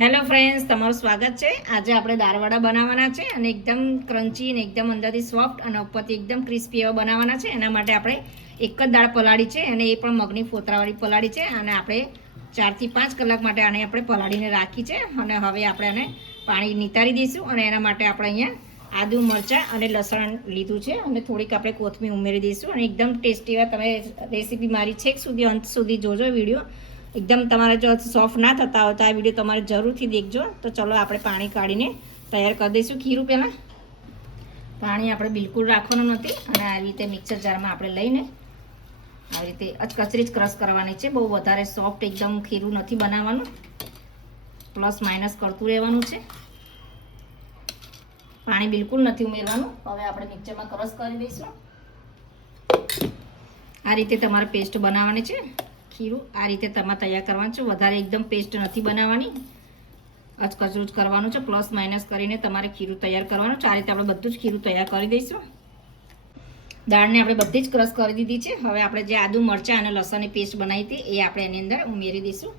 Hello friends, તમારું સ્વાગત છે. આજે આપણે દાળવડા બનાવવાના છે અને એકદમ ક્રન્ચી અને એકદમ અંદરથી સોફ્ટ અને ઉપરથી એકદમ ક્રિસ્પી એવા બનાવવાના છે. એના માટે આપણે એક જ દાળ પલાળી છે અને એ પણ મગની ફોતરાવાળી પલાળી છે અને આપણે 4 થી 5 કલાક માટે આને આપણે પલાળીને રાખી છે અને હવે આપણે આને પાણી નિતારી દઈશું અને એના માટે આપણે અહીંયા આદુ, મરચાં અને લસણ લીધું છે અને થોડીક આપણે કોથમીર ઉમેરી દઈશું અને એકદમ ટેસ્ટી એવા તમે રેસીપી મારી છેક સુધી અંત સુધી જોજો વિડીયો. એકદમ તમારે જો સોફ્ટ ના થતા હોય તો આ વિડીયો તમારે જરૂરથી દેખજો. તો ચલો આપણે પાણી કાઢીને તૈયાર કરી દઈશું ખીરું. પહેલાં પાણી આપણે બિલકુલ રાખવાનું નથી અને આવી રીતે મિક્સર જારમાં આપણે લઈને આવી રીતે કચરી જ ક્રશ કરવાની છે. બહુ વધારે સોફ્ટ એકદમ ખીરું નથી બનાવવાનું, પ્લસ માઇનસ કરતું રહેવાનું છે. પાણી બિલકુલ નથી ઉમેરવાનું. હવે આપણે મિક્સરમાં ક્રશ કરી દઈશું. આ રીતે તમારે પેસ્ટ બનાવવાની છે. ખીરું આ રીતે તમારે તૈયાર કરવાનું છે. વધારે એકદમ પેસ્ટ નથી બનાવવાની, કચરું જ કરવાનું છે. પ્લસ માઇનસ કરીને તમારે ખીરું તૈયાર કરવાનું છે. આ રીતે આપણે બધું જ ખીરું તૈયાર કરી દઈશું. દાળને આપણે બધી જ ક્રશ કરી દીધી છે. હવે આપણે જે આદુ, મરચાં અને લસણની પેસ્ટ બનાવી હતી એ આપણે એની અંદર ઉમેરી દઈશું.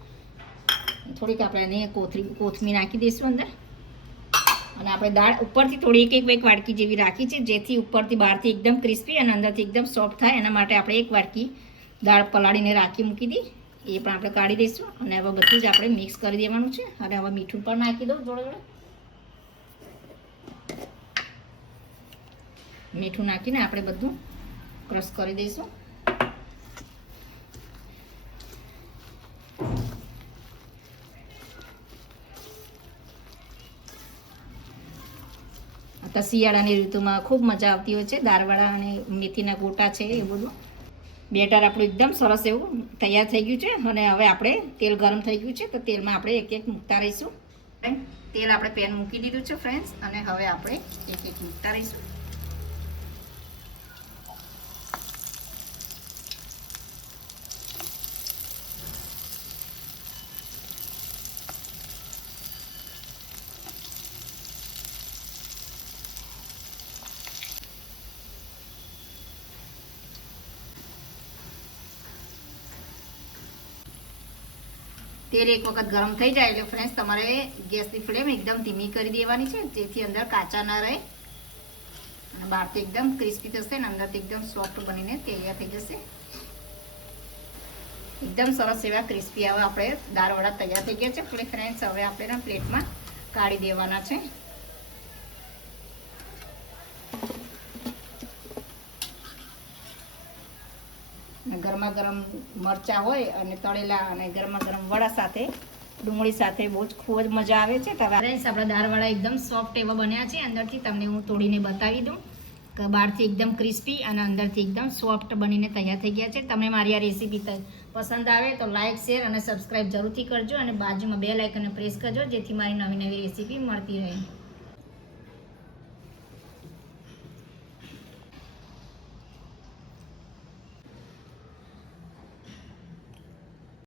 થોડીક આપણે એને કોથમીર નાખી દઈશું અંદર અને આપણે દાળ ઉપરથી થોડી એક વાટકી જેવી રાખી છે, જેથી ઉપરથી બહારથી એકદમ ક્રિસ્પી અને અંદરથી એકદમ સોફ્ટ થાય. એના માટે આપણે એક વાટકી દાળ પલાળીને રાખી મૂકી દી, એ પણ આપણે કાઢી દઈશું અને હવે બધું જ આપણે મિક્સ કરી દેવાનું છે. અને હવે મીઠું પણ નાખી દઉં જોડે જોડે. મીઠું નાખીને આપણે બધું ક્રશ કરી દઈશું. તો શિયાળાની ઋતુમાં ખૂબ મજા આવતી હોય છે. દાળવડા અને મેથીના ગોટા છે એ બધું. બેટર આપણું એકદમ સરસ એવું તૈયાર થઈ ગયું છે અને હવે આપણે તેલ ગરમ થઈ ગયું છે તો તેલમાં આપણે એક એક મૂકતા રહીશું. તેલ આપણે પેન મૂકી દીધું છે ફ્રેન્ડ્સ અને હવે આપણે એક એક મૂકતા રહીશું. તેલ એક વખત ગરમ થઈ જાય એટલે ફ્રેન્ડ્સ તમારે ગેસની ફ્લેમ એકદમ ધીમી કરી દેવાની છે, જેથી અંદર કાચા ના રહે અને બહારથી એકદમ ક્રિસ્પી થશે અને અંદરથી એકદમ સોફ્ટ બનીને તૈયાર થઈ જશે. એકદમ સરસ એવા ક્રિસ્પી આવા આપણે દાળવડા તૈયાર થઈ ગયા છે. ફ્રેન્ડ્સ હવે આપણે પ્લેટમાં કાઢી દેવાના છે. ગરમા ગરમ મરચાં હોય અને તળેલા અને ગરમા ગરમ વડા સાથે ડુંગળી સાથે બહુ જ ખૂબ જ મજા આવે છે. તો ફ્રેન્ડ્સ આપણા દાળવડા એકદમ સોફ્ટ એવા બન્યા છે. અંદરથી તમને હું તોડીને બતાવી દઉં કે બહારથી એકદમ ક્રિસ્પી અને અંદરથી એકદમ સોફ્ટ બનીને તૈયાર થઈ ગયા છે. તમને મારી આ રેસીપી પસંદ આવે તો લાઇક, શેર અને સબસ્ક્રાઈબ જરૂરથી કરજો અને બાજુમાં બેલ આઇકનને પ્રેસ કરજો, જેથી મારી નવી નવી રેસીપી મળતી રહે.